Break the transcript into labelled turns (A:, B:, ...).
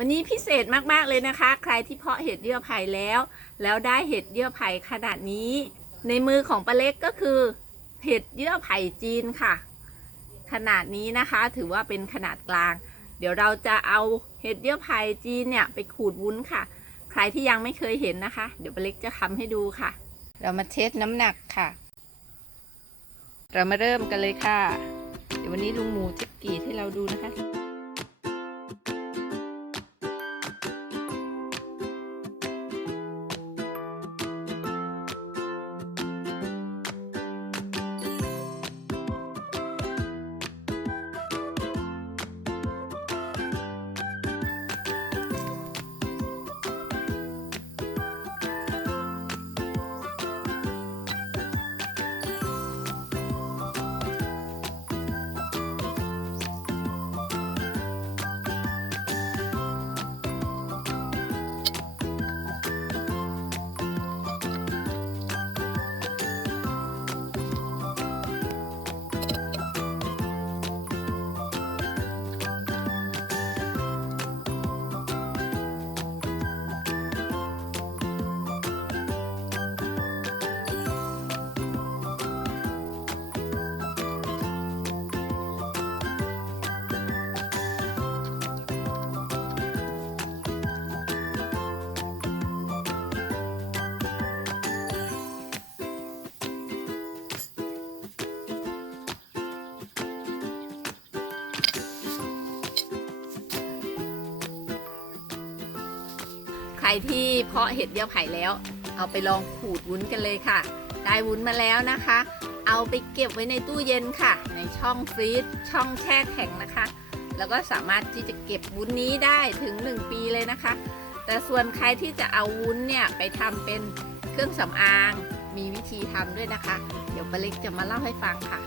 A: วันนี้พิเศษมาก ๆ เลยนะคะ ใครที่เพาะเห็ดเยื่อไผ่แล้ว แล้วได้เห็ดเยื่อไผ่ขนาดนี้ ในมือของป้าเล็กก็คือเห็ดเยื่อไผ่จีนค่ะ ขนาดนี้นะคะถือว่าเป็นขนาดกลาง เดี๋ยวเราจะเอาเห็ดเยื่อไผ่จีนเนี่ยไปขูดวุ้นค่ะ ใครที่ยังไม่เคยเห็นนะคะ เดี๋ยวป้าเล็กจะทำให้ดูค่ะ เรามาเทสน้ำหนักค่ะ เรา
B: มาเริ่มกันเลยค่ะ เดี๋ยววันนี้ลุงหมูจะกรีดให้เราดูนะคะ
A: ใครที่เพาะเห็ดเยื่อไผ่แล้ว เอาไปลองขูดวุ้นกันเลยค่ะ ได้วุ้นมาแล้วนะคะ เอาไปเก็บไว้ในตู้เย็นค่ะ ในช่องฟรีซช่องแช่แข็งนะคะ แล้วก็สามารถที่จะเก็บวุ้นนี้ได้ถึง 1 ปีเลยนะคะ แต่ส่วนใครที่จะเอาวุ้นเนี่ยไปทำเป็นเครื่องสำอาง มีวิธีทำด้วยนะคะ เดี๋ยวป้าเล็กจะมาเล่าให้ฟังค่ะ